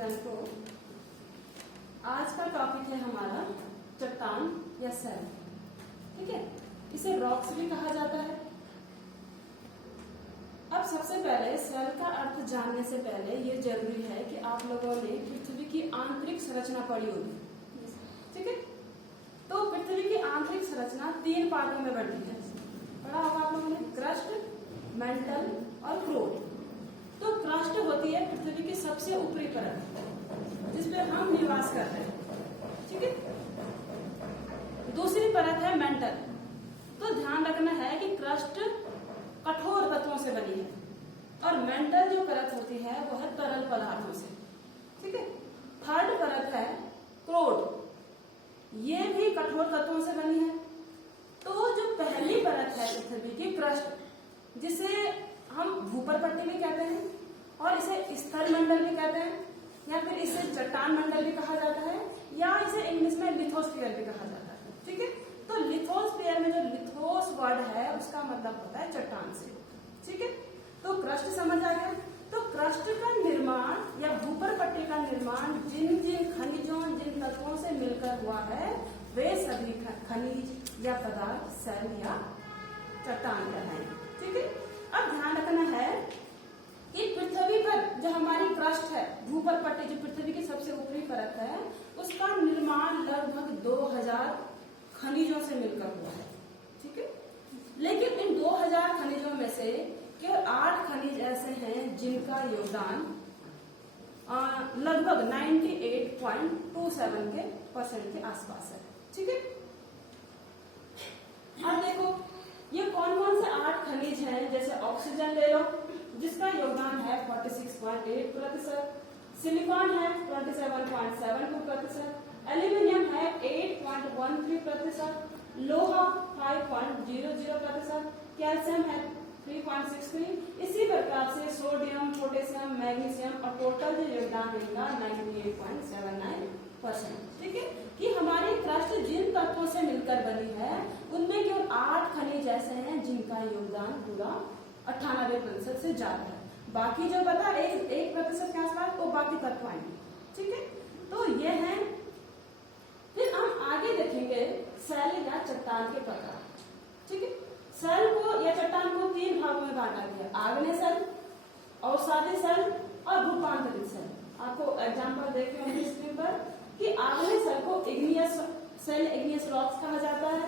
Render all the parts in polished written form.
Student को आज का टॉपिक है हमारा चट्टान या सेल। ठीक है, इसे रॉक्स भी कहा जाता है। अब सबसे पहले सेल का अर्थ जानने से पहले ये जरूरी है कि आप लोगों ने पृथ्वी की आंतरिक संरचना पढ़ी होगी। ठीक है, तो पृथ्वी की आंतरिक संरचना 3 पार्टों में बंटी है। पढ़ा होगा आप लोगों ने, क्रस्ट, मेंटल और क्रोट। तो क्रस्ट होती है पृथ्वी की सबसे ऊपरी परत जिसपे हम निवास करते हैं। ठीक है, दूसरी परत है मेंटल। तो ध्यान रखना है कि क्रस्ट कठोर तत्वों से बनी है और मेंटल जो परत होती है वो है तरल पदार्थों से। ठीक है, थर्ड परत है क्रोट, ये भी कठोर तत्वों से बनी है। तो जो पहली परत है पृथ्वी की क्रस्ट, जिसे हम भूपर पट्टी भी कहते हैं और इसे स्थल मंडल भी कहते हैं, या फिर इसे चट्टान मंडल भी कहा जाता है, या इसे इंग्लिश में लिथोस्फीयर भी कहा जाता है। ठीक है, तो लिथोस्फीयर में जो लिथोस वर्ड है उसका मतलब होता है चट्टान से। ठीक है, तो क्रस्ट समझ आ गया। तो क्रस्ट का निर्माण या भूपर पट्टी का निर्माण जिन जिन खनिजों, जिन तत्वों से मिलकर हुआ है वे सभी खनिज या पदार्थ सेल या चट्टान कहलाएंगे। ठीक है, अब ध्यान रखना है कि पृथ्वी पर जो हमारी क्रस्ट है, भूपर पट्टी जो पृथ्वी की सबसे ऊपरी परत है, उसका निर्माण लगभग 2000 खनिजों से मिलकर हुआ है। ठीक है, लेकिन इन 2000 खनिजों में से केवल 8 खनिज ऐसे हैं जिनका योगदान लगभग 98.27% के आसपास है। ठीक है, अब देखो ये कौन कौन से 8 खनिज हैं। जैसे ऑक्सीजन ले लो जिसका योगदान है 46.8%, सिलिकॉन है 27.72%, एल्यूमिनियम है 8.13%, लोहा 5.00%, कैल्शियम है 3.63। इसी प्रकार से सोडियम, पोटेशियम, मैग्नीशियम और टोटल जो योगदान इनका 98.79%। ठीक है, कि हमारी क्रस्ट जिन तत्वों से मिलकर बनी है उनमें केवल 8 खनिज ऐसे हैं जिनका योगदान पूरा 98% से ज्यादा है। बाकी जो बता 1% के आसपास वो बाकी तत्व आएंगे। ठीक है, तो ये है। फिर हम आगे देखेंगे सेल या चट्टान के प्रकार। ठीक है, सेल को या चट्टान को 3 भागों में बांटा गया, आग्नेय सेल, अवसादी सेल और भूपांतरित सेल। आपको एग्जाम्पल देखे होंगे स्क्रीन पर कि आग्नेय सेल को इग्नियस सेल, इग्नियस रॉक्स कहा जाता है।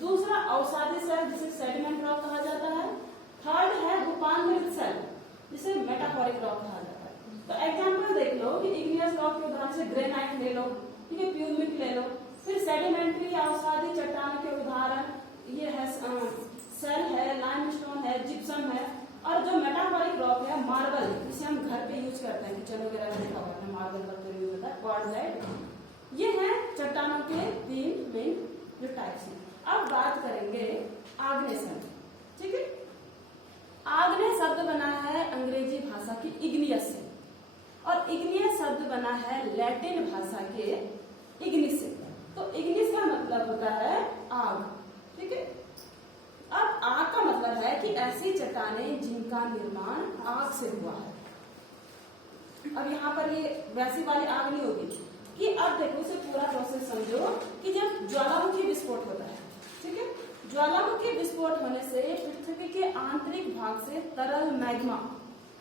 दूसरा अवसादी सेल जिसे सेडिमेंट रॉक कहा जाता है। थर्ड है भूपांतरित सेल जिसे मेटाफोरिक रॉक कहा जाता है। तो एग्जाम्पल देख लो कि इग्नियस रॉक के उदाहरण से ग्रेनाइट ले लो, ठीक है, प्यूमिक ले लो। फिर सेडिमेंट्री या अवसादी चट्टान के उदाहरण ये है सेल है, लाइमस्टोन है, जिप्सम है। और जो मेटाफोरिक रॉक है मार्बल, जिसे हम घर पे यूज करते हैं, किचन वगैरह में देखा होगा मार्बल का यूज होता है, क्वार्ट्जाइट। ये है चट्टानों के 3 मेन जो टाइप्स हैं। अब बात करेंगे आग्नेय सेल। ठीक है, आग्नेय शब्द बना है अंग्रेजी भाषा की इग्नियस से और इग्नियस शब्द बना है लैटिन भाषा के इग्निस से। तो इग्निस का मतलब होता है आग। ठीक है, अब आग का मतलब है कि ऐसी चट्टानें जिनका निर्माण आग से हुआ है। अब यहाँ पर ये वैसी वाली आग नहीं होगी कि अब देखो इसे पूरा प्रोसेस समझो कि जब ज्वालामुखी विस्फोट होता है, ठीक है, ज्वालामुखी विस्फोट होने से पृथ्वी के आंतरिक भाग से तरल मैग्मा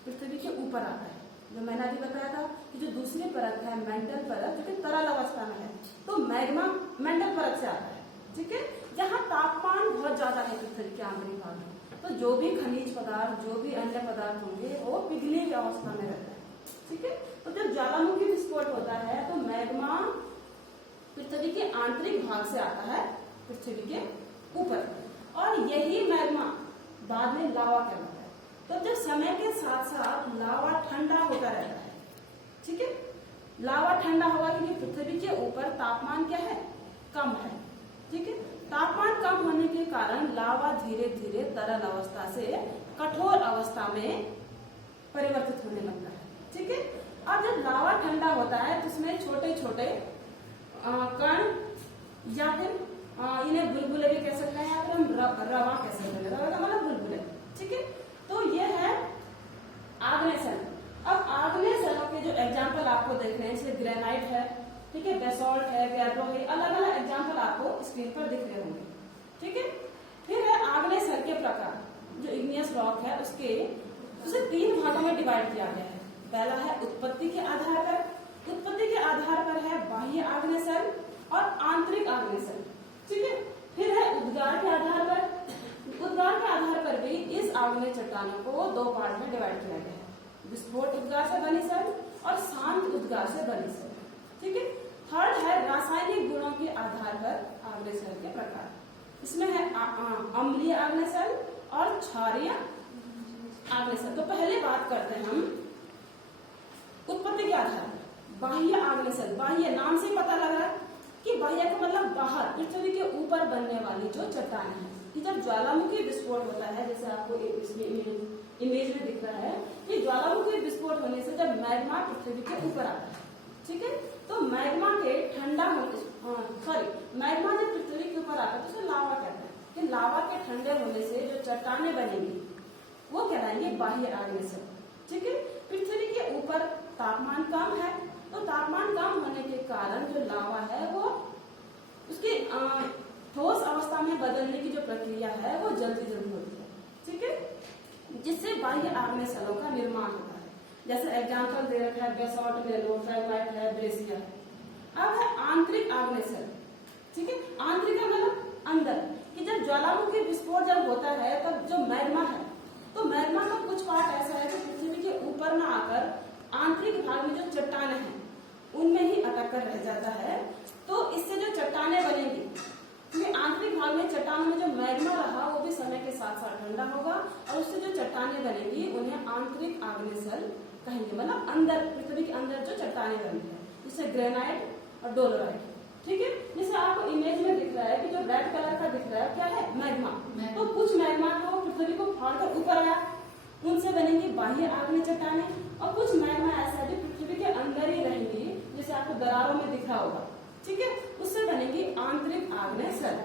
पृथ्वी के ऊपर आता है। जो मैंने अभी बताया था कि जो दूसरी परत है मेंटल परत, जो कि तरल अवस्था में है, तो मैग्मा मेंटल परत से आता है। ठीक है, जहाँ तापमान बहुत ज्यादा है पृथ्वी के आंतरिक भाग में, तो जो भी खनिज पदार्थ, जो भी अन्य पदार्थ होंगे वो पिघली हुई अवस्था में रहता है। ठीक है, तो जब ज्वालामुखी विस्फोट होता है तो मैग्मा पृथ्वी के आंतरिक भाग से आता है पृथ्वी के ऊपर, और यही मैग्मा बाद में लावा कहलाता है। तो जब समय के साथ साथ लावा ठंडा होता रहता है, ठीक है, लावा ठंडा होगा क्योंकि पृथ्वी के ऊपर तापमान क्या है, कम है। ठीक है, तापमान कम होने के कारण लावा धीरे धीरे तरल अवस्था से कठोर अवस्था में परिवर्तित होने लगता है। ठीक है, अब जब लावा ठंडा होता है तो उसमें छोटे छोटे कण या फिर इन्हें बुलबुले भी कह सकते हैं, या फिर हम रवा कह सकते हैं। रवा का मतलब बुलबुले। ठीक है, तो ये है आग्नेय सेल। अब आग्नेय सेलों के जो एग्जाम्पल आपको देखे ठीक है, बेसॉल्ट है, गैब्रो है, अलग अलग एग्जाम्पल आपको स्क्रीन पर दिख रहे होंगे। ठीक है, फिर है आग्नेय सर के प्रकार। जो इग्नियस रॉक है उसे 3 भागों में डिवाइड किया गया है। पहला है उत्पत्ति के आधार पर। उत्पत्ति के आधार पर है बाह्य आग्नेय सर और आंतरिक आग्नेय सर। ठीक है, फिर है उद्गार के आधार पर। उद्गार के आधार पर भी इस आग्नेय चट्टानों को 2 पार्ट में डिवाइड किया गया है, विस्फोट उद्गार से बनी सर और शांत उद्गार से बनी सर। ठीक है, थर्ड है रासायनिक गुणों के आधार पर आग्नेय सर के प्रकार। इसमें है अम्लीय आग्नेय सर और क्षारीय आग्नेय सर। तो पहले बात करते हैं हम उत्पत्ति के आधार पर बाह्य आग्नेय सर। बाह्य नाम से पता लग रहा है कि बाह्य का मतलब बाहर, पृथ्वी के ऊपर बनने वाली जो चट्टान है। कि जब ज्वालामुखी विस्फोट होता है, जैसे आपको इसमें इमेज में दिख रहा है कि ज्वालामुखी विस्फोट होने से जब मैग्मा पृथ्वी के ऊपर आता है, ठीक है, तो मैग्मा के ठंडा होने मैग्मा जब पृथ्वी के ऊपर आता है तो उसे लावा कहते हैं। कि लावा के ठंडे होने से जो चट्टाने बनेंगी वो कहलाएंगे बाह्य आग्नेय सर। ठीक है, पृथ्वी के ऊपर तापमान कम है, तो तापमान कम होने के कारण जो लावा है वो उसकी ठोस अवस्था में बदलने की जो प्रक्रिया है वो जल्दी जल्दी होती है। ठीक है, जिससे बाह्य आग्नेय सरों का निर्माण होता है। जैसे एग्जाम्पल दे रखा है, बेसॉल्ट ले लो, फ्रेगमाइट है, ब्रेसियर है। अब है आंतरिक आग्नेय सर। ठीक है, आंतरिक का मतलब अंदर, कि जब ज्वालामुखी विस्फोट जब होता है तब जो मैग्मा है, तो मैग्मा का कुछ पार्ट ऐसा है जो पृथ्वी के ऊपर ना आकर आंतरिक भाग में जो चट्टाने हैं उनमें ही अटक कर रह जाता है। तो इससे जो चट्टाने बनेंगी, क्योंकि आंतरिक भाग में चट्टानों में जो मैग्मा रहा वो भी समय के साथ साथ ठंडा होगा और उससे जो चट्टाने बनेगी उन्हें आंतरिक आग्नेय सर कहेंगे। मतलब अंदर, पृथ्वी के अंदर जो चट्टाने बनती है, जिससे ग्रेनाइट और डोलोराइट। ठीक है, जैसे आपको इमेज में दिख रहा है कि जो रेड कलर का दिख रहा है क्या है, मैग्मा। तो कुछ मैग्मा को पृथ्वी को फाड़कर ऊपर आया, उनसे बनेंगी बाह्य आग्नेय चट्टाने, और कुछ मैग्मा ऐसा है जो पृथ्वी के अंदर ही रहेंगी, जैसे आपको दरारों में दिख रहा होगा। ठीक है, उससे बनेगी आंतरिक आग्नेय सर।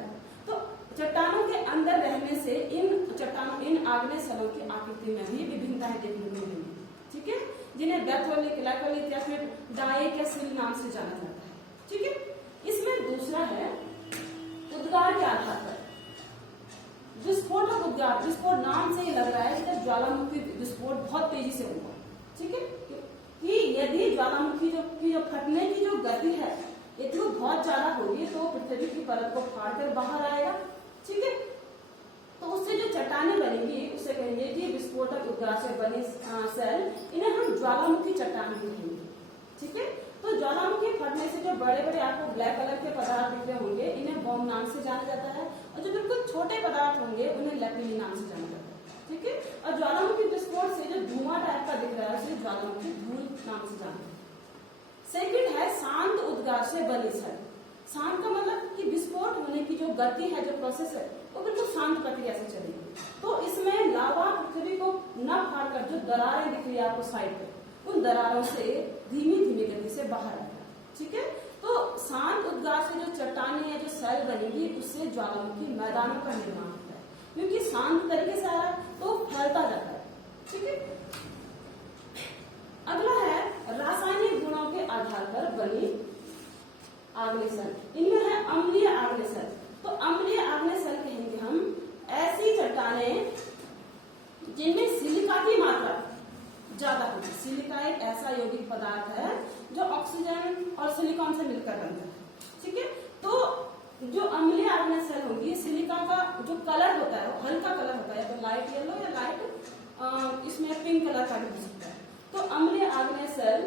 तो चट्टानों के अंदर रहने से इन आग्नेय सरों की आकृति में भी विभिन्नताएं देखने को मिलेंगी। ठीक है, जिन्हें बैथोलिक, लैकोलिक या फिर डाइक या सिल नाम से जाना जाता है। ठीक है, इसमें दूसरा है उद्गार के आधार पर विस्फोट और उद्गार। विस्फोट नाम से ही लग रहा है कि जब ज्वालामुखी विस्फोट बहुत तेजी से होगा। ठीक है, कि यदि ज्वालामुखी जो फटने की जो गति है यदि वो बहुत ज्यादा होगी तो पृथ्वी की परत को फाड़कर बाहर आएगा। ठीक है, तो उससे जो चट्टाने बनेंगी उसे कहेंगे कि विस्फोटक उद्गार से बनी सेल, इन्हें हम ज्वालामुखी चट्टान कहेंगे। ठीक है, तो ज्वालामुखी फटने से जो बड़े बड़े आपको ब्लैक कलर के पदार्थ दिख रहे होंगे इन्हें बॉम्ब नाम से जाना जाता है, और जो बिल्कुल छोटे पदार्थ होंगे उन्हें लैपिनी नाम से जाना जाता है। ठीक है, और ज्वालामुखी विस्फोट से जो धुआं टाइप का दिख रहा है उसे ज्वालामुखी धूल नाम से जाना जाता है। सेकंड है शांत उद्गार से बनी सेल। शांत का मतलब कि विस्फोट होने की जो गति है, जो प्रोसेस है, वो बिल्कुल शांत प्रक्रिया से चलेगी। तो इसमें लावा पृथ्वी को न फाड़कर जो दरारें दिख रही है आपको साइड पे, उन दरारों से धीमी धीमी गति से बाहर आएगा। ठीक है, तो शांत उद्गार से जो चट्टाने या जो सेल बनेगी उससे ज्वालामुखी मैदानों का निर्माण होता है, क्योंकि शांत तरीके से आ रहा है तो फैलता जाता है। ठीक है, अगला है रासायनिक गुणों के आधार पर बनी आग्नेय सेल। इनमें है अम्लीय आग्नेय सेल। तो अम्लीय आग्नेय सेल कहेंगे हम ऐसी चट्टाने जिनमें सिलिका की मात्रा ज्यादा होगी। सिलिका एक ऐसा यौगिक पदार्थ है जो ऑक्सीजन और सिलिकॉन से मिलकर बनता है। ठीक है, तो जो अम्लीय आग्नेय सेल होंगी, सिलिका का जो कलर होता है वो हल्का कलर होता है, तो लाइट येलो या लाइट इसमें पिंक कलर का भी हो सकता है। तो अम्लीय आग्नेय सेल,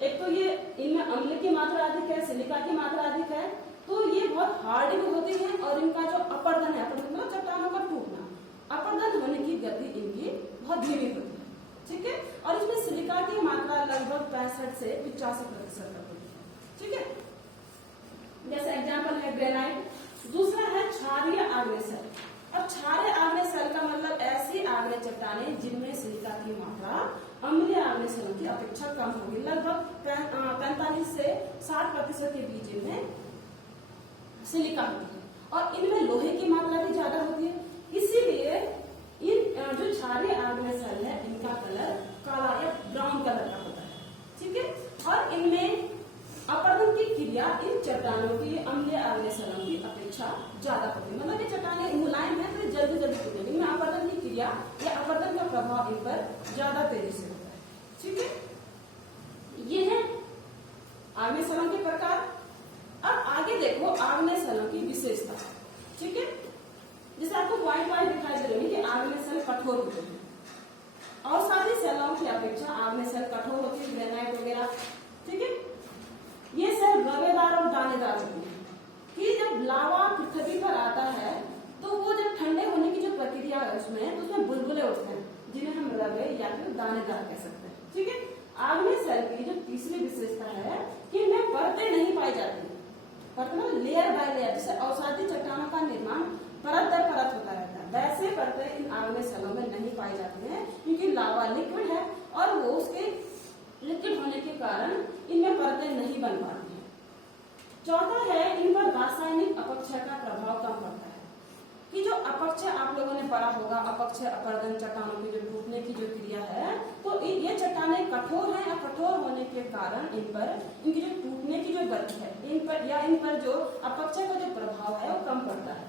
एक तो ये इनमें अम्ल की मात्रा अधिक है, सिलिका की मात्रा अधिक है, तो ये बहुत हार्ड भी होती है, और इनका जो अपर्दन है, अपर्दन मतलब चट्टानों का टूटना, अपर्दन होने की गति इनकी बहुत धीमी होती है। ठीक है, और इसमें सिलिका की मात्रा लगभग 65 से 85% तक होती है। ठीक है, जैसे एग्जाम्पल है ग्रेनाइट। दूसरा है क्षारीय आग्नेय सेल। अब क्षारीय आग्नेय सेल का मतलब ऐसी आग्नेय चट्टाने जिनमें सिलिका की मात्रा अम्लीय आग्नेय सेलों की अपेक्षा कम होगी। लगभग 45 से 60% के बीच इनमें सिलिका होती है, और इनमें लोहे की मात्रा भी ज्यादा होती है। इसीलिए इन जो क्षारीय आग्नेय सेल है इनका कलर काला या ब्राउन कलर का होता है। ठीक है, और इनमें अपरदन की क्रिया ज्यादा होती है, मतलब ये चट्टानें मुलायम है तो ये जल्दी जल्दी टूटेगी, इनमें अपरदन की क्रिया या अपरदन का प्रभाव इन पर ज्यादा तेजी से होता है। ठीक है, ये है आग्नेय स्थलों के प्रकार। अब आगे देखो आग्नेय स्थलों की विशेषता। ठीक है, जैसे आपको पॉइंट दिखाई दे रही है कि आग्नेय स्थल कठोर होते हैं, अवसादी स्थलों की अपेक्षा आग्नेय स्थल कठोर होते हैं, ग्रेनाइट वगैरह। ठीक है, ये स्थल रवेदार और दानेदार होते हैं कि जब लावा पृथ्वी पर आता है तो वो जब ठंडे होने की जो प्रक्रिया है उसमें तो उसमें बुलबुले उठते हैं, जिन्हें हम रवे या फिर दानेदार कह सकते हैं। ठीक है, आग्नेय स्थल की जो तीसरी विशेषता है कि इनमें परतें नहीं पाई जाती, परतें लेयर बाय लेयर, जैसे अवसादी चट्टानों का निर्माण परत दर परत होता रहता है, वैसे परतें इन आग्नेय स्थलों में नहीं पाई जाती हैं, क्योंकि लावा लिक्विड है और वो उसके लिक्विड होने के कारण इनमें परतें नहीं बन पाती हैं। चौथा है इन पर रासायनिक अपक्षय का प्रभाव कम पड़ता है, कि जो अपक्षय आप लोगों ने पढ़ा होगा, अपक्षय अपरदन चट्टानों की जो टूटने की जो क्रिया है, तो ये चट्टानें कठोर हैं या कठोर होने के कारण इन पर इनकी जो टूटने की जो गति है इन पर या इन पर जो अपक्षय का जो प्रभाव है वो कम पड़ता है।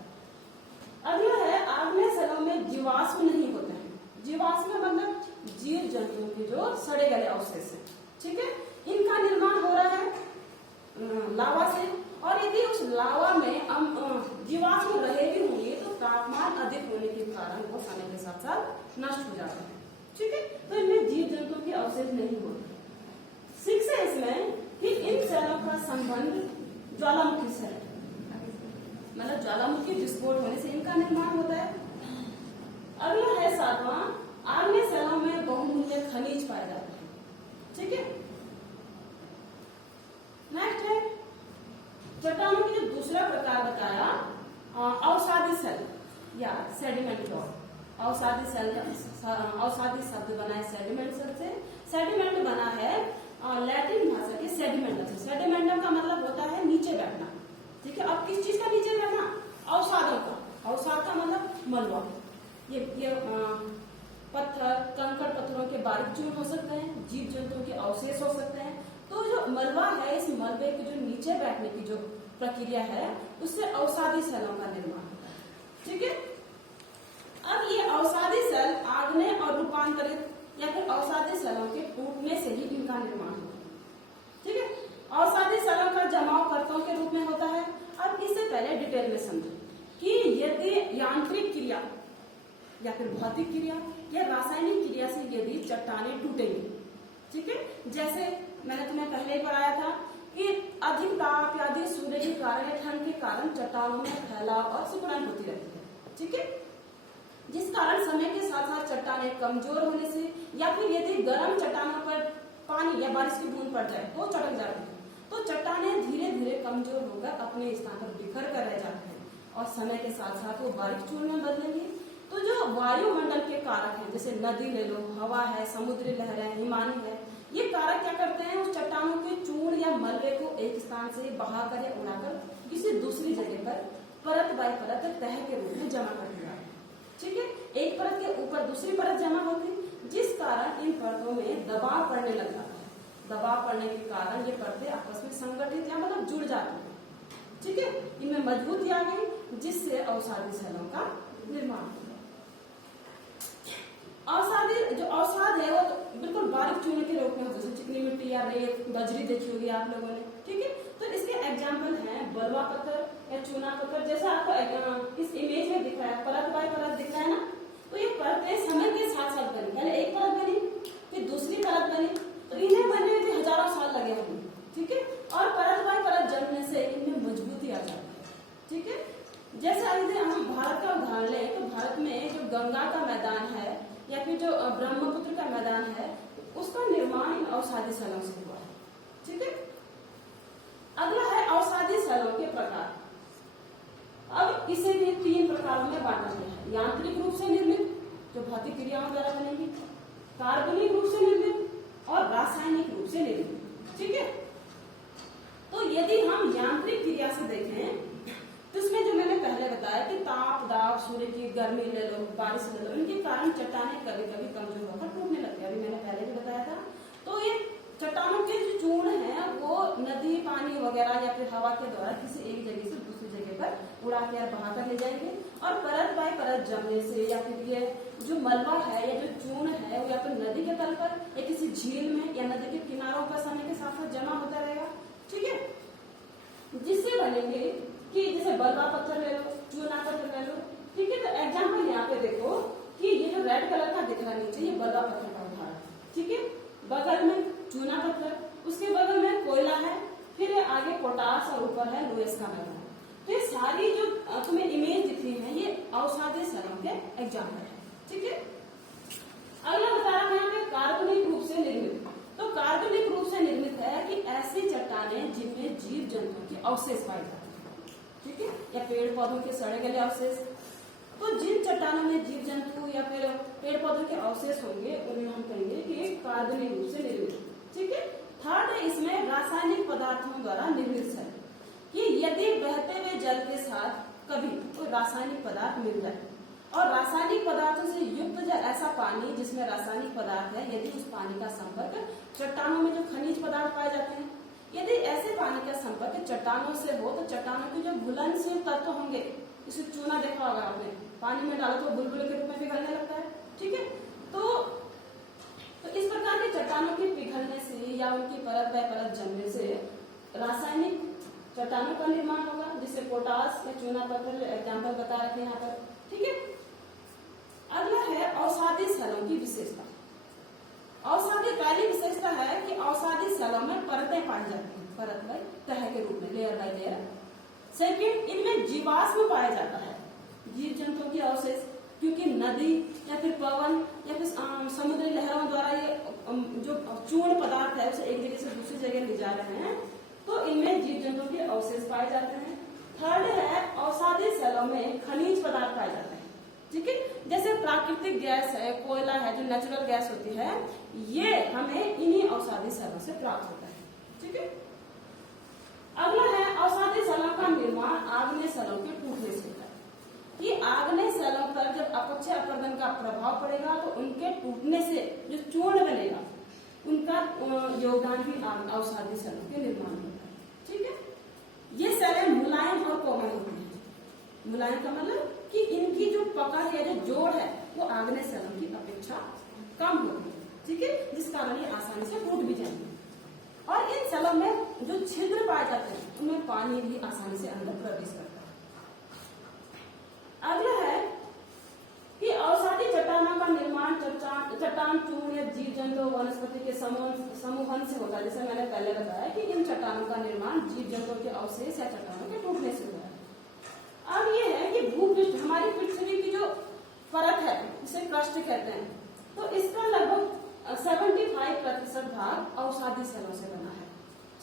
अगला है आग्नेय स्थलों में जीवाश्म नहीं होते हैं। जीवाश्म मतलब जीव जंतुओं के जो सड़े गले अवशेष है। ठीक है, इनका निर्माण हो रहा है लावा से, और यदि उस लावा में जीवाश्म रहे भी होंगे तो तापमान अधिक होने के कारण वो समय के साथ साथ नष्ट हो जाते हैं। ठीक है, तो इनमें जीव जंतुओं के अवशेष नहीं होते। 6 है इसमें कि इन स्थलों का संबंध ज्वालामुखी से है, मतलब ज्वालामुखी विस्फोट होने से इनका निर्माण होता है। अगला है 7वां, आग्नेय स्थलों में बहुमूल्य खनिज पाए जाते हैं। ठीक है, नेक्स्ट है चट्टानों की जो दूसरा प्रकार बताया अवसादी स्थल या सेडिमेंट रॉक। अवसादी स्थल, अवसादी शब्द बना है सेडिमेंट शब्द से। सेडिमेंट बना है लैटिन भाषा के सेडिमेंटम से। सेडिमेंटम का मतलब होता है नीचे बैठना। ठीक है, अब किस चीज का नीचे बैठना? अवसादों का। अवसाद का मतलब मलबा, ये पत्थर, कंकड़ पत्थरों के बारीक चूर्ण हो सकते हैं, जीव जंतुओं के अवशेष हो सकते हैं। तो जो मलबा है, इस मलबे के जो नीचे बैठने की जो प्रक्रिया है उससे अवसादी स्थलों का निर्माण होता है। ठीक है, अब ये अवसादी स्थल आग्नेय और रूपांतरित या फिर अवसादी स्थलों के टूटने से ही इनका निर्माण होता है। ठीक है, अवसादी स्थलों का जमाव परतों के रूप में होता है। अब इससे पहले डिटेल में समझो कि यदि यांत्रिक क्रिया या फिर भौतिक क्रिया या रासायनिक क्रिया से यदि चट्टानें टूटेंगी, ठीक है, जैसे मैंने तुम्हें पहले ही पढ़ाया था कि अधिक ताप या अधिक सूर्य के कारण या ठंड के कारण चट्टानों में फैलाव और सिकुड़न होती रहती है। ठीक है, जिस कारण समय के साथ साथ चट्टानें कमजोर होने से या फिर यदि गर्म चट्टानों पर पानी या बारिश की बूंद पड़ जाए तो चटक जाती है, तो चट्टानें धीरे धीरे कमजोर होकर अपने स्थान पर बिखर कर रह जाते हैं और समय के साथ साथ वो बारीक चूर्ण में बदलेंगे। तो जो वायुमंडल के कारक हैं, जैसे नदी ले लो, हवा है, समुद्री लहरें, हिमानी है, ये कारक क्या करते हैं, उस चट्टानों के चूर्ण या मलबे को एक स्थान से बहाकर या उड़ाकर किसी दूसरी जगह पर परत बाय परत तह के रूप में जमा कर दिया। ठीक है, एक परत के ऊपर दूसरी परत जमा होती, जिस कारण इन परतों में दबाव पड़ने लग जाता है। दबाव पड़ने के कारण ये परतें आपस में संगठित या मतलब जुड़ जाती है। ठीक है, इनमें मजबूती आ गई जिससे अवसादी स्थलों का निर्माण होगा। अवसादी जो अवसाद है वो तो बिल्कुल बारीक चूने के रूप में होता है, जैसे चिकनी मिट्टी या रेत, बजरी देखी होगी आप लोगों ने। ठीक है, तो इसके एग्जाम्पल हैं बलुआ पत्थर या चूना पत्थर। जैसा आपको इस इमेज में दिख रहा है, परत बाय परत दिख रहा है ना, तो ये परतें समय के साथ साथ बनी, पहले एक परत बनी फिर दूसरी परत बनी, तो इन्हें बनने में हजारों साल लगे होंगे। ठीक है, और परत बाय परत जमने से इनमें मजबूती आ जाती है। ठीक है, जैसे यदि हम भारत का उदाहरण लें तो भारत में जो गंगा का मैदान है या फिर जो ब्रह्मपुत्र का मैदान है उसका निर्माण इन अवसादी स्थलों से हुआ है। ठीक है, अगला है अवसादी स्थलों के प्रकार। अब इसे भी 3 प्रकारों में बांटा गया है। यांत्रिक रूप से निर्मित जो भौतिक क्रियाओं द्वारा बनेगी, कार्बनिक रूप से निर्मित और रासायनिक रूप से निर्मित। ठीक है, तो यदि हम यांत्रिक क्रिया से देखें तो इसमें जो मैंने पहले बताया कि ताप, दाब, सूर्य की गर्मी ले लो, बारिश ले लो, इनके कारण चट्टानें कभी कभी कमजोर होकर टूटने लगती है। अभी मैंने पहले भी बताया था। तो ये चट्टानों के जो चूर्ण है वो नदी, पानी वगैरह या फिर हवा के द्वारा किसी एक जगह से दूसरी जगह पर उड़ा के यार बहाकर ले जाएंगे और परत बाय परत जमने से या फिर ये जो मलबा है या जो चूर्ण है वो या फिर नदी के तल पर या किसी झील में या नदी के किनारों पर समय के साथ साथ जमा होता रहेगा। ठीक है, जिससे बनेंगे कि जैसे बलवा पत्थर ले लो, चूना पत्थर ले लो। ठीक है, तो एग्जाम्पल यहाँ पे देखो कि ये जो रेड कलर का दिख रहा है नीचे, ये बलवा पत्थर का उदाहरण। ठीक है, बगल में चूना पत्थर, उसके बगल में कोयला है, फिर आगे पोटास और ऊपर है लुइस का मैदान। तो ये सारी जो तुम्हें इमेज दिख रही है ये अवसादी स्थलों के एग्जाम्पल है। ठीक है, अगला बता रहा है यहाँ पे कार्बनिक रूप से निर्मित। तो कार्बनिक रूप से निर्मित है कि ऐसी चट्टानें जिनमें जीव जंतुओं के अवशेष पाए जाते हैं। ठीक है, या पेड़ पौधों के सड़े गले अवशेष। तो जिन चट्टानों में जीव जंतु या फिर पेड़ पौधों के अवशेष होंगे उन्हें हम कहेंगे कि कार्बनिक रूप से निर्मित। ठीक है, थर्ड है इसमें रासायनिक पदार्थों द्वारा निर्मित है कि यदि बहते हुए जल के साथ कभी कोई रासायनिक पदार्थ मिल जाए और रासायनिक पदार्थों से युक्त जो ऐसा पानी जिसमें रासायनिक पदार्थ है, यदि उस पानी का संपर्क चट्टानों में जो खनिज पदार्थ पाए जाते हैं, यदि ऐसे पानी का संपर्क चट्टानों से हो तो चट्टानों के जो घुलनशील तत्व होंगे, इसे चूना देखा होगा आपने, पानी में डालो तो बुलबुले के रूप में पिघलने लगता है। ठीक है, तो इस प्रकार के चट्टानों के पिघलने से या उनकी परत बाय परत जमने से रासायनिक चट्टानों का निर्माण होगा, जिससे पोटास या चूना पत्थर एग्जाम्पल बता रखे हैं यहाँ पर। ठीक है, अगला है अवसादी स्थलों की विशेषता। अवसादी पहली विशेषता है कि अवसादी स्थलों में परतें पाई जाती हैं, परत बाय तह के रूप में, लेयर बाय लेयर। सेकंड, इनमें जीवाश्म पाया जाता है, जीव जंतुओं के अवशेष, क्योंकि नदी या फिर पवन या फिर समुद्री लहरों द्वारा ये जो चूर्ण पदार्थ है उसे एक जगह से दूसरी जगह ले जा रहे हैं, तो इनमें जीव जंतुओं के अवशेष पाए जाते हैं। थर्ड है अवसादी स्थलों में खनिज पदार्थ पाए जाते हैं। ठीक है, जैसे प्राकृतिक गैस है, कोयला है, जो नेचुरल गैस होती है, ये हमें इन्हीं अवसादी स्थलों से प्राप्त होता है। ठीक है, अगला है अवसादी स्थलों का निर्माण आग्नेय स्थलों के टूटने से होता है कि आग्नेय स्थलों पर जब अपक्षय अपरदन का प्रभाव पड़ेगा तो उनके टूटने से जो चूर्ण बनेगा उनका योगदान भी अवसादी स्थलों के निर्माण में होता है। ठीक है, ये स्थलें मुलायम और कोमल होती है। मुलायम का मतलब कि इनकी जो पकड़ या जो जोड़ है वो आग्नेय स्थलों की अपेक्षा कम होती है। ठीक है, जिस कारण ये आसानी से टूट भी जाएंगे। और इन स्थलों में जो छिद्र पाए जाते हैं उनमें पानी भी आसानी से अंदर प्रवेश करता है। अगला है कि अवसादी चट्टानों का निर्माण चट्टान चूर्ण या जीव जंतु वनस्पति के समूहन से होता है। जैसे मैंने पहले बताया कि इन चट्टानों का निर्माण जीव जंतुओं के अवशेष या चट्टानों के टूटने से होता है। अब ये है कि भूपृष्ठ, हमारी पृथ्वी की जो परत है इसे क्रस्ट कहते हैं, तो इसका लगभग 75% भाग अवसादी स्थलों से बना है।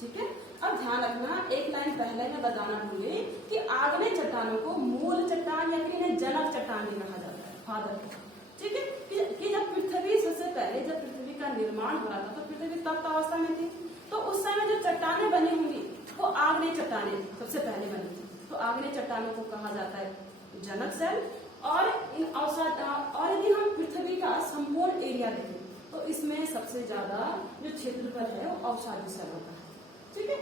ठीक है, अब ध्यान रखना, एक लाइन पहले मैं बताना भूली कि आग्नेय चट्टानों को मूल चट्टान या फिर इन्हें जनक चट्टान भी कहा जाता है, फादर। ठीक है, कि जब पृथ्वी सबसे पहले जब पृथ्वी का निर्माण हो रहा था तो पृथ्वी तप्त अवस्था में थी, तो उस समय जो चट्टानें बनी होंगी वो आग्नेय चट्टानें सबसे पहले बनी थी। तो आग्नेय चट्टानों को कहा जाता है जनक स्थल। और इन और यदि हम पृथ्वी का संपूर्ण एरिया देखें तो इसमें सबसे ज्यादा जो क्षेत्रफल है वो अवसादी स्थलों का है। ठीक है,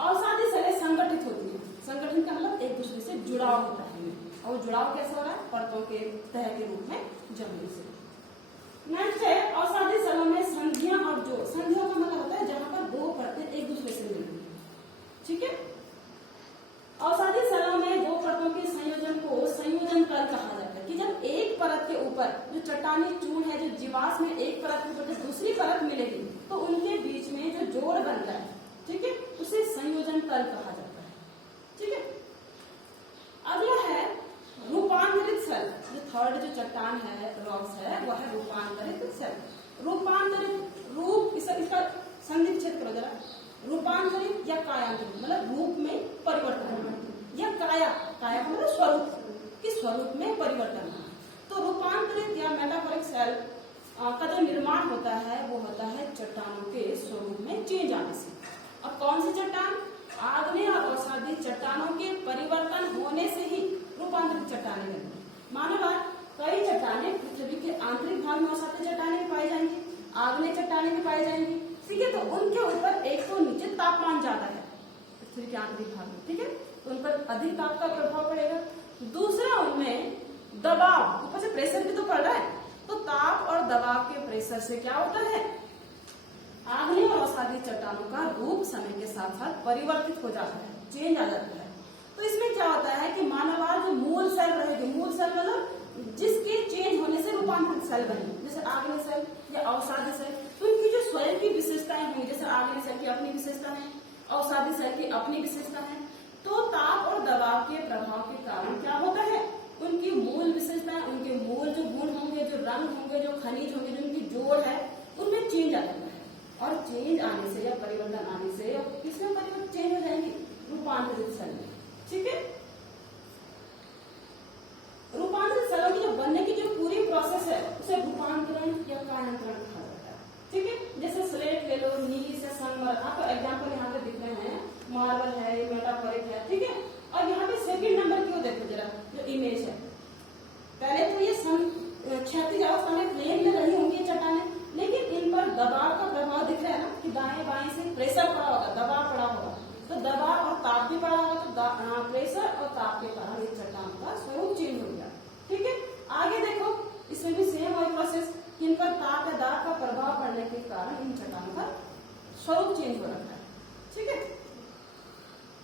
अवसादी स्थलें संगठित होती है। संगठन का मतलब एक दूसरे से जुड़ाव होता है, और जुड़ाव कैसे हो रहा है? परतों के तह के रूप में जमने से। नेक्स्ट है अवसादी स्थलों में संधियां और जोड़। संधियों का मतलब होता है जहां पर दो परतें एक दूसरे से मिलती है। ठीक है, अवसादी स्थलों में दो परतों के संयोजन को संयोजन तल कहा जाता है कि जब एक परत के ऊपर जो चट्टानी चूर्ण है, जो जीवाश्म में एक परत के ऊपर दूसरी परत मिलेगी तो उनके बीच में जो जोड़ बनता है, ठीक है, उसे संयोजन तल कहा जाता है। ठीक है, अगला है रूपांतरित स्थल। जो थर्ड जो चट्टान है, रॉक्स है, वह है रूपांतरित स्थल। रूपांतरित रूप, इसका संधि क्षेत्र करो जरा। रूपांतरित या कायांतरित मतलब रूप में परिवर्तन, या काया का मतलब स्वरूप, कि स्वरूप में परिवर्तन। तो रूपांतरित या मेटाफोरिक सेल का जो निर्माण होता है वो होता है चट्टानों के स्वरूप में चेंज आने से। अब कौन सी चट्टान? आग्नेय और अवसादी चट्टानों के परिवर्तन होने से ही रूपांतरित चट्टानें बनती। मानो बात, कई चट्टानें पृथ्वी के आंतरिक भाग में अवसादी चट्टानें भी पाई जाएंगी, आग्नेय चट्टानें भी पाई जाएंगी। ठीक है, तो उनके ऊपर एक तो नीचे तापमान ज्यादा है पृथ्वी के आंतरिक भाग में। ठीक है, उन पर अधिक ताप का प्रभाव पड़ेगा। दूसरा, उनमें दबाव, ऊपर से प्रेशर भी तो पड़ रहा है, तो ताप और दबाव के प्रेशर से क्या होता है, आग्नेय और अवसादी चट्टानों का रूप समय के साथ साथ परिवर्तित हो जाता है, चेंज आ जाता है। तो इसमें क्या होता है कि मानववाद जो मूल सेल रहेगी, मूल सेल मतलब जिसके चेंज होने से रूपांतरित सेल बने, जैसे आग्नेय सेल या अवसादी सेल, तो इनकी जो स्वयं की विशेषताएं होंगी, जैसे आग्नेय सेल की अपनी विशेषता है, अवसादी सेल की अपनी विशेषता है। तो ताप और दबाव के प्रभाव के कारण क्या होता है, उनकी मूल विशेषताएं, उनके मूल जो गुण होंगे, जो रंग होंगे, जो खनिज होंगे, जो उनकी जोड़ है, उनमें चेंज आ जाता है। और चेंज आने से या परिवर्तन आने से किसमें परिवर्तन चेंज हो जाएंगी, रूपांतरित सेल में। ठीक है, रूपांतरित सेलों की जो बनने की जो पूरी प्रोसेस है उसे रूपांतरण या कायांतरण कहा जाता है। ठीक है, जैसे स्लेट ले लो, नीली से संगमरमर, आपको एग्जांपल यहाँ पे दिख रहे हैं, मार्बल है, ये मेटाफोरिक है। ठीक है, और यहाँ पे सेकंड नंबर की देखो जरा, जो इमेज है, पहले तो ये क्षैतिज अवस्था में प्लेन में रही होंगी चट्टानें, लेकिन इन पर दबाव का प्रभाव दिख रहा है ना, कि दाएं बाएं से प्रेशर पड़ा होगा, दबाव पड़ा होगा, तो दबाव और ताप भी पड़ा होगा, तो प्रेशर और ताप के कारण इस चट्टान का स्वरूप चेंज हो गया। ठीक है, आगे देखो, इसमें भी सेम वही प्रोसेस, इन पर ताप या दाब का प्रभाव पड़ने के कारण इन चट्टानों का स्वरूप चेंज हो रखा है। ठीक है,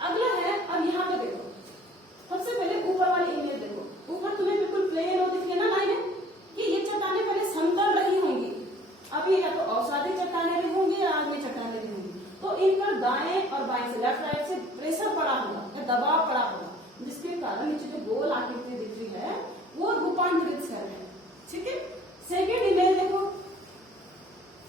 अगला है, अब यहाँ पे देखो, सबसे पहले ऊपर वाली इमेज देखो, ऊपर तुम्हें बिल्कुल प्लेन और दिख रही है ना लाइन, कि ये चट्टानें पहले समतल रही होंगी, अभी या तो अवसादी चट्टानें रही होंगी या आग्नेय चट्टानें रही होंगी, तो इन पर दाएं और बाएं से, लेफ्ट राइट से प्रेशर पड़ा होगा या दबाव पड़ा होगा, जिसके कारण नीचे जो गोल आकृति दिख रही है वो रूपांतरित सेल है। ठीक है, सेकेंड इमेज देखो,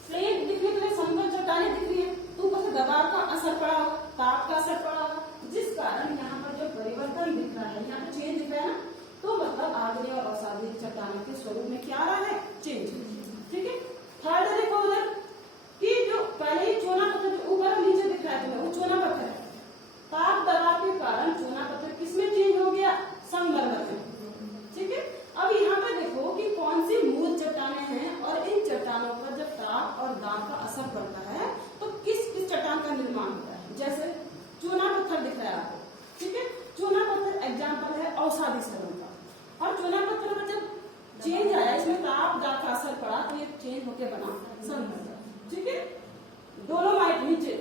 प्लेन दिख रही है, समतल चट्टानें दिख रही है, तो ऊपर से दबाव का असर पड़ा होगा, ताप का असर पड़ा होगा, जिस कारण यहाँ पर जो परिवर्तन दिख रहा है, यहाँ पे चेंज दिख रहा है ना, तो मतलब आग्नेय और अवसादी चट्टानों के स्वरूप में क्या आ रहा है, चेंज। ठीक है, थर्ड देखो उधर, कि जो पहले ही चूना पत्थर जो ऊपर और नीचे दिख रहा है तुम्हें, वो चूना पत्थर है, ताप दबाव के कारण चूना पत्थर किसमें चेंज हो गया, संगमरमर में। ठीक है, अब यहाँ पर देखो कि कौन सी मूल चट्टानें हैं, और इन चट्टानों पर जब ताप और दाब का असर पड़ता है तो किस किस चट्टान का निर्माण होता है, जैसे चूना पत्थर दिख रहा है आपको। ठीक है, चूना पत्थर एग्जाम्पल है अवसादी सेलों का, और चूना पत्थर पर जब चेंज आया, इसमें ताप दाब का असर पड़ा, तो ये चेंज होकर बना संगमरमर। ठीक है, डोलोमाइट नीचे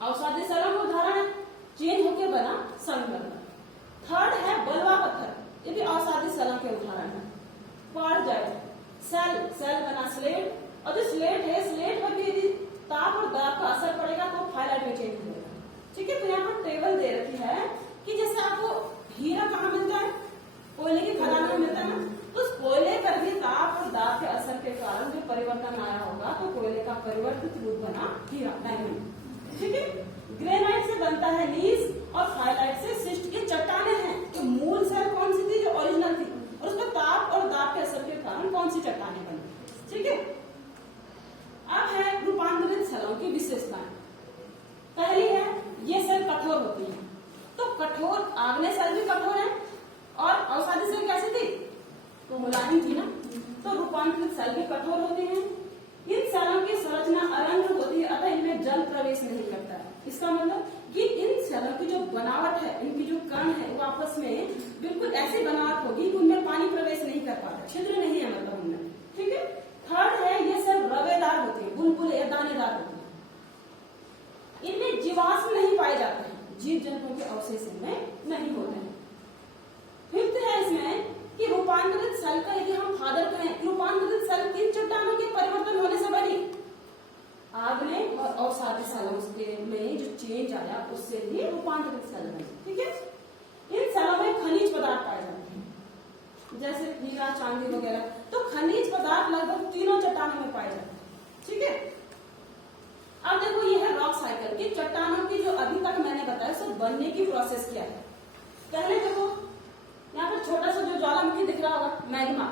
अवसादी सेलों का उदाहरण है, चेंज होकर बना संगमरमर। थर्ड है बलवा पत्थर, ये भी अवसादी सेलों के उदाहरण है। क्वार्टजाइट सेल, सेल बना स्लेट, और जो स्लेट है, स्लेट पर भी यदि ताप और दाब का असर पड़ेगा तो फाइलाइट में चेंज हो जाएगा। ठीक है, तो यहाँ पर टेबल दे रखी है कि जैसे आपको हीरा कहाँ मिलता है, कोयले की खदान में मिलता है ना, तो उस कोयले पर भी ताप और दाब के असर के कारण जो परिवर्तन आया होगा, तो कोयले का परिवर्तित रूप बना हीरा, डायमंड। ठीक है, ग्रेनाइट से बनता है लीस, और फाइलाइट से शिस्ट। ये चट्टानें हैं, तो मूल सेल कौन सी थी, जो ओरिजिनल थी, और उसमें ताप और दाब के असर के कारण कौन सी चट्टानें बनी। ठीक है, अब है रूपांतरित सेलों की विशेषताएं। पहली है, ये सेल कठोर होती है, तो कठोर, आग्नेय सेल भी कठोर है, और अवसादी सेल कैसी थी, तो मुलायम थी ना, तो रूपांतरित सेल भी कठोर होते हैं। इन सेलों की संरचना अरंध्र होती है, अतः इनमें जल प्रवेश नहीं करता है। इसका मतलब कि इन सेलों की जो बनावट है, इनकी जो कण है, वो आपस में बिल्कुल ऐसी बनावट होगी कि उनमें पानी प्रवेश नहीं कर पाता, छिद्र नहीं है मतलब उनमें। ठीक है, थर्ड है, ये सेल रवेदार होते हैं, बुलबुले या दानेदार होते हैं। इनमें जीवाश्म नहीं पाए जाते हैं, जीव जंतुओं के अवशेष इनमें नहीं होते हैं। फिफ्थ है इसमें कि रूपांतरित सेल का यदि हम फादर कहें, रूपांतरित सेल किन चट्टानों के परिवर्तन होने से बनी, आग्नेय और अवसादी सेलों में जो चेंज आया उससे भी रूपांतरित सेल बने। ठीक है, इन सेलों में खनिज पदार्थ पाए जाते हैं, जैसे हीरा, चांदी वगैरह, तो खनिज पदार्थ लगभग तीनों चट्टानों में पाए जाते हैं। ठीक है, अब देखो ये है रॉक साइकिल की चट्टानों की, जो अभी तक मैंने बताया सब बनने की प्रोसेस क्या है। पहले देखो यहाँ पर छोटा सा जो ज्वालामुखी दिख रहा होगा, मैग्मा,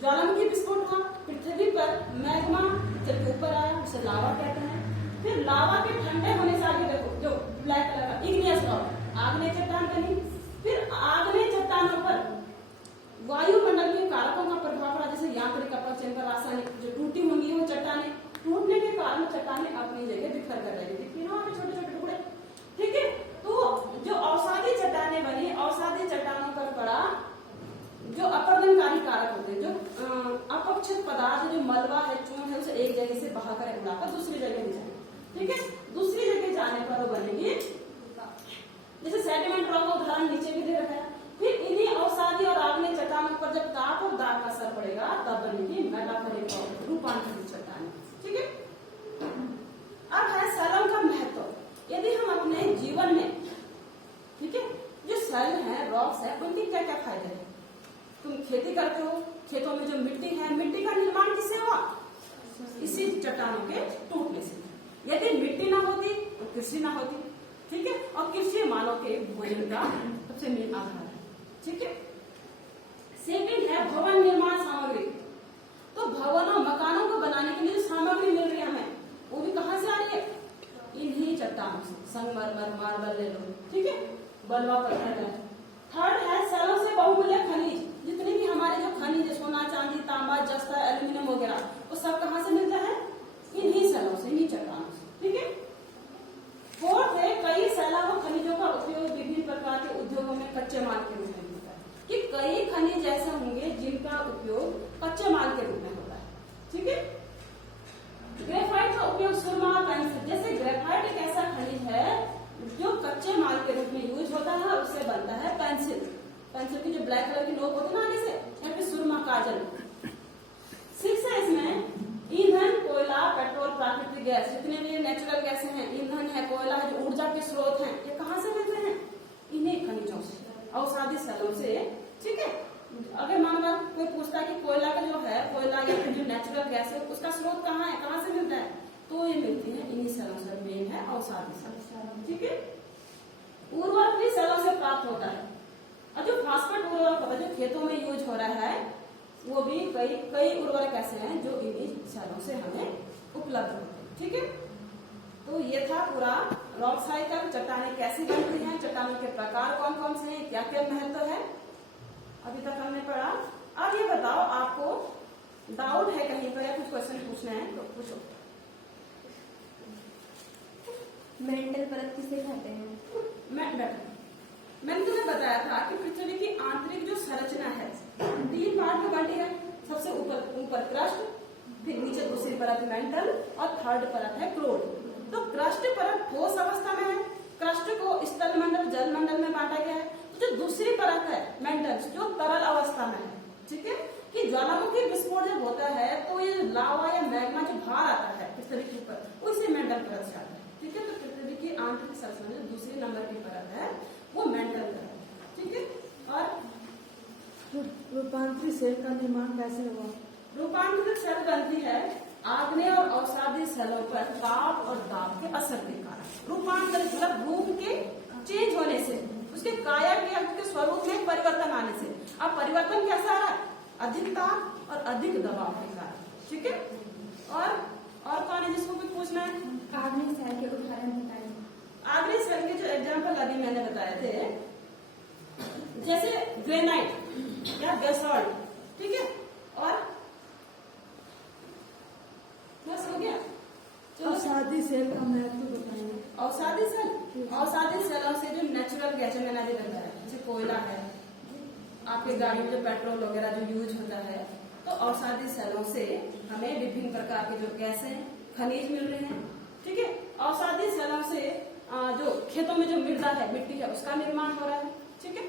ज्वालामुखी विस्फोट हुआ पृथ्वी पर, मैग्मा जब ऊपर आया उसे लावा कहते हैं। फिर लावा के ठंडे होने से आगे देखो जो ब्लैक कलर का इग्नियस रॉक, आग्नेय चट्टान बनी। फिर आग्नेय चट्टानों पर वायुमंडल के कारकों का प्रभाव पड़ा, जैसे यांत्रिक अपक्षय का, रासायनिक जो टूटी होंगी वो चट्टानें, टूटने के कारण चट्टानें अपनी जगह बिखर कर रहेगी, छोटे छोटे टुकड़े। ठीक है, तो जो अवसादी ठीक है। दूसरी जगह जाने पर वो बनेगी, जैसे सेडिमेंट रॉक का उदाहरण नीचे भी दे रखा है। फिर इन्हीं अवसादी और आग्नेय चट्टानों पर जब ताप और दाब का असर पड़ेगा तब बनेगी मेटाफोरिक रॉक, रूपांतरित चट्टानें। ठीक है। अब है सेलों का महत्व। यदि हम अपने जीवन में, ठीक है, जो सेल है, रॉक्स है, उनके क्या क्या फायदे हैं? तुम खेती करते हो, खेतों में जो मिट्टी है, मिट्टी का निर्माण किससे हुआ? इसी चट्टानों के टूटने से। यदि मिट्टी ना होती तो कृषि ना होती। ठीक है। और कृषि मानव के भोजन का सबसे मेन आधार है। ठीक है। सेकंड है भवन निर्माण सामग्री। तो भवनों मकानों को बनाने के लिए जो सामग्री मिल रही है हमें, वो भी कहाँ से आ रही है? इन्हीं चट्टानों से। संगमरमर, मार्बल ले लो, ठीक है, बलुआ पत्थर है। थर्ड है सेलों से बहुमूल्य खनिज। जितने भी हमारे जो खनिज, सोना, चांदी, तांबा, जस्ता, एल्यूमिनियम वगैरह, वो सब कहाँ से मिलता है? इन्हीं सेलों से, इन्हीं चट्टानों से। ठीक है। फोर्थ है कई सैलाब खनिजों का उपयोग विभिन्न प्रकार के उद्योगों में कच्चे माल के रूप में होता है। कि कई खनिज ऐसे होंगे जिनका उपयोग कच्चे माल के रूप में होता है। ठीक है। ग्रेफाइट का उपयोग सुरमा, पेंसिल, जैसे ग्रेफाइट एक ऐसा खनिज है जो कच्चे माल के रूप में यूज होता है और उससे बनता है पेंसिल। पेंसिल की जो ब्लैक कलर की नोक होती है ना आगे से, या फिर सुरमा, काजल। 6 है इसमें ईंधन, कोयला, पेट्रोल, प्राकृतिक गैस, जितने भी नेचुरल गैस हैं, ईंधन है, कोयला है, जो ऊर्जा के स्रोत हैं, ये कहाँ से मिलते हैं? इन्हीं खनिजों से, अवसादी सेलों से। ठीक है। अगर मान लो कोई पूछता है कि कोयला का जो है, कोयला या फिर जो नेचुरल गैस है, उसका स्रोत कहाँ है, कहाँ से मिलता है? तो ये मिलती है इन्हीं सेलों से। मेन है अवसादी सेल। ठीक है। उर्वरक भी सेलों से प्राप्त होता है। और जो फास्फेट उर्वरक होता है जो खेतों में यूज हो रहा है, वो भी कई उर्वरक ऐसे हैं जो इन्हीं सेलों से हमें उपलब्ध होते हैं। ठीक है। तो ये था पूरा रॉक साइकिल। चट्टानें कैसी बनती हैं, चट्टानों के प्रकार कौन कौन से हैं, क्या क्या महत्व है, अभी तक हमने पढ़ा। अब ये बताओ, आपको डाउट है कहीं पर या कुछ क्वेश्चन पूछना है तो पूछो। मेंटल परत किसे कहते हैं? मैंने तुम्हें बताया था कि पृथ्वी की आंतरिक जो संरचना है 3 पार्ट में बांटी है। सबसे ऊपर क्रस्ट, फिर नीचे दूसरी परत मेंटल और थर्ड परत है क्रोड। तो क्रस्ट परत ठोस अवस्था में है। क्रस्ट को स्थल मंडल, जल मंडल में बांटा गया है। तो जो दूसरी परत है मेंटल, जो तरल अवस्था में है। ठीक है। कि ज्वालामुखी विस्फोट जब होता है तो ये लावा या मैग्मा जो बाहर आता है पृथ्वी के ऊपर, वो इसे मेंटल परत से आता है। ठीक है। तो पृथ्वी की आंतरिक संरचना जो दूसरी नंबर की परत है वो मेंटल परत है। ठीक है। और रूपांतरित सेल का निर्माण कैसे हुआ? रूपांतरित सेल बनती है आग्नेय और अवसादी सेलों पर ताप और दाब के असर के कारण। रूपांतरित मतलब रूप के चेंज होने से, उसके काया के स्वरूप में परिवर्तन आने से। अब परिवर्तन कैसा आ रहा है? अधिक ताप और अधिक दबाव के कारण। ठीक है। और कौन है जिसको भी पूछना है? आग्नेय सेल के उदाहरण बताइए। आग्नेय सेल के जो एग्जाम्पल अभी मैंने बताए थे, जैसे ग्रेनाइट या बेसॉल्ट। ठीक है। और बस हो गया। अवसादी सेल का महत्व बताइए। अवसादी सेलों से जो नेचुरल गैस मैंने अभी बताया, जैसे कोयला है, आपके गाड़ी में जो पेट्रोल वगैरह जो यूज होता है, तो अवसादी सेलों से हमें विभिन्न प्रकार के जो गैस हैं, खनिज मिल रहे हैं। ठीक है। अवसादी सेलों से जो खेतों में जो मृदा है, मिट्टी है, उसका निर्माण हो रहा है। ठीक है।